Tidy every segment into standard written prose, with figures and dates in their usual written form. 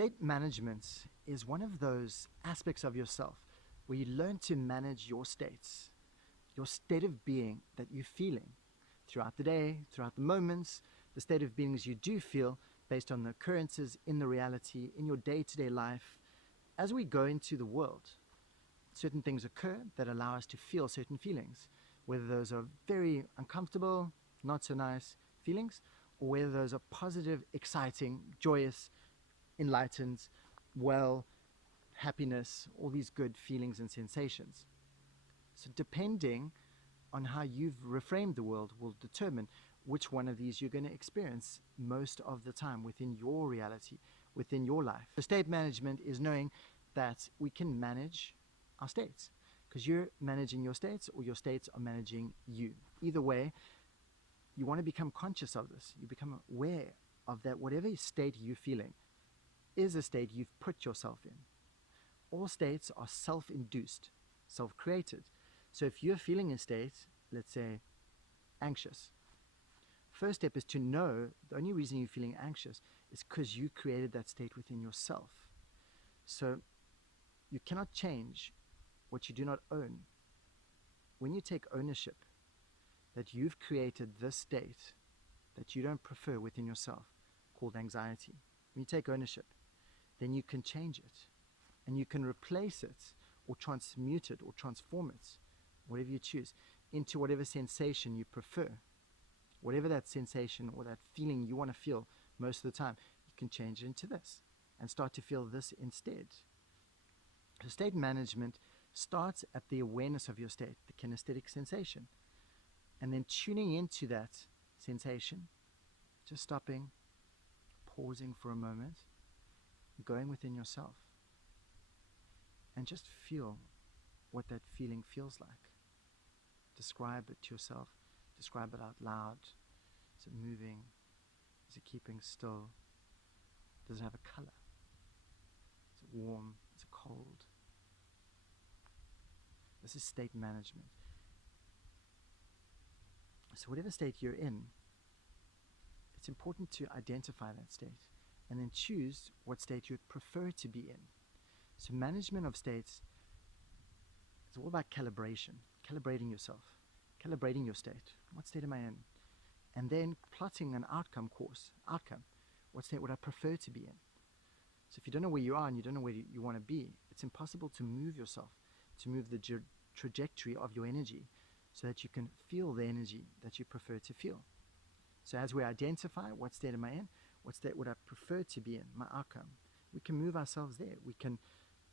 State management is one of those aspects of yourself where you learn to manage your states, your state of being that you're feeling throughout the day, throughout the moments, the state of beings you do feel based on the occurrences in the reality, in your day-to-day life. As we go into the world, certain things occur that allow us to feel certain feelings, whether those are very uncomfortable, not so nice feelings, or whether those are positive, exciting, joyous, enlightened, well, happiness, all these good feelings and sensations. So depending on how you've reframed the world will determine which one of these you're going to experience most of the time within your reality, within your life. The state management is knowing that we can manage our states, because you're managing your states or your states are managing you. Either way, you want to become conscious of this. You become aware of that whatever state you're feeling is a state you've put yourself in. All states are self-induced, self-created. So if you're feeling a state, let's say anxious, first step is to know the only reason you're feeling anxious is because you created that state within yourself. So you cannot change what you do not own. When you take ownership that you've created this state that you don't prefer within yourself, called anxiety, when you take ownership, then you can change it and you can replace it or transmute it or transform it, whatever you choose, into whatever sensation you prefer. Whatever that sensation or that feeling you want to feel most of the time, you can change it into this and start to feel this instead. So state management starts at the awareness of your state, the kinesthetic sensation, and then tuning into that sensation, just stopping, pausing for a moment, going within yourself, and just feel what that feeling feels like. Describe it to yourself. Describe it out loud. Is it moving? Is it keeping still? Does it have a color? Is it warm? Is it cold? This is state management. So whatever state you're in, it's important to identify that state and then choose what state you'd prefer to be in. So management of states is all about calibration, calibrating yourself, calibrating your state. What state am I in? And then plotting an outcome course. Outcome. What state would I prefer to be in? So if you don't know where you are and you don't know where you want to be, it's impossible to move yourself, to move the trajectory of your energy so that you can feel the energy that you prefer to feel. So as we identify what state am I in, what state would I prefer to be in, my outcome, we can move ourselves there. We can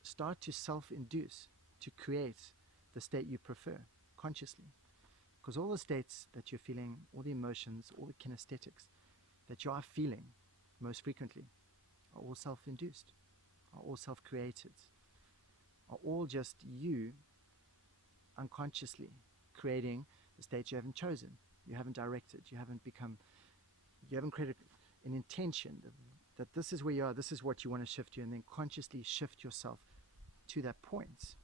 start to self-induce, to create the state you prefer consciously. Because all the states that you're feeling, all the emotions, all the kinesthetics that you are feeling most frequently are all self-induced, are all self-created, are all just you unconsciously creating the state you haven't chosen, you haven't directed, you haven't created an intention that this is where you are, this is what you want to shift to, and then consciously shift yourself to that point.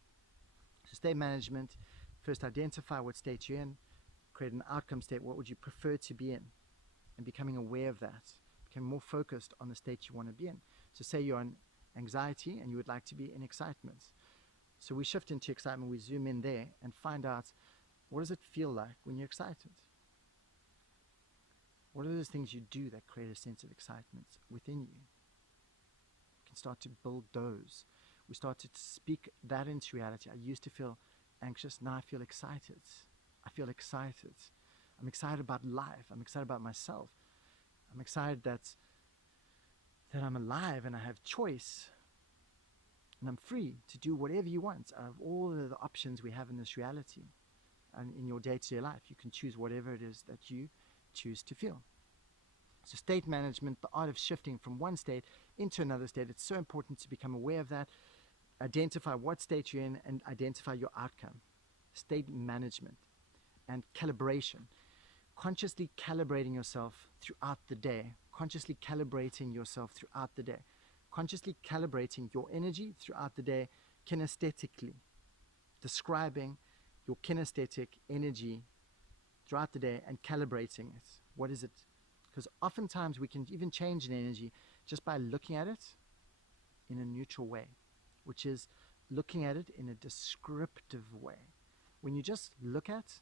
So state management, first identify what state you're in, create an outcome state, what would you prefer to be in, and becoming aware of that, becoming more focused on the state you want to be in. So say you're in anxiety and you would like to be in excitement. So we shift into excitement, we zoom in there and find out, what does it feel like when you're excited? What are those things you do that create a sense of excitement within you? You can start to build those. We start to speak that into reality. I used to feel anxious, now I feel excited. I feel excited. I'm excited about life. I'm excited about myself. I'm excited that I'm alive and I have choice. And I'm free to do whatever you want out of all of the options we have in this reality. And in your day-to-day life, you can choose whatever it is that you choose to feel. So state management, the art of shifting from one state into another state, it's so important to become aware of that, identify what state you're in, and identify your outcome. State management and calibration. Consciously calibrating yourself throughout the day. Consciously calibrating yourself throughout the day. Consciously calibrating your energy throughout the day kinesthetically. Describing your kinesthetic energy throughout the day and calibrating it. What is it? Because oftentimes we can even change an energy just by looking at it in a neutral way, which is looking at it in a descriptive way. When you just look at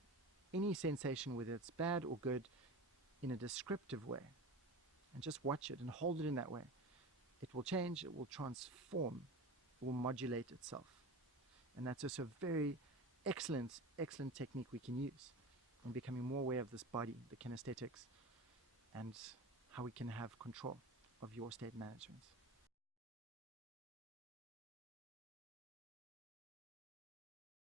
any sensation, whether it's bad or good, in a descriptive way, and just watch it and hold it in that way, it will change, it will transform, it will modulate itself. And that's also a very excellent technique we can use in becoming more aware of this body, the kinesthetics, and how we can have control of your state management.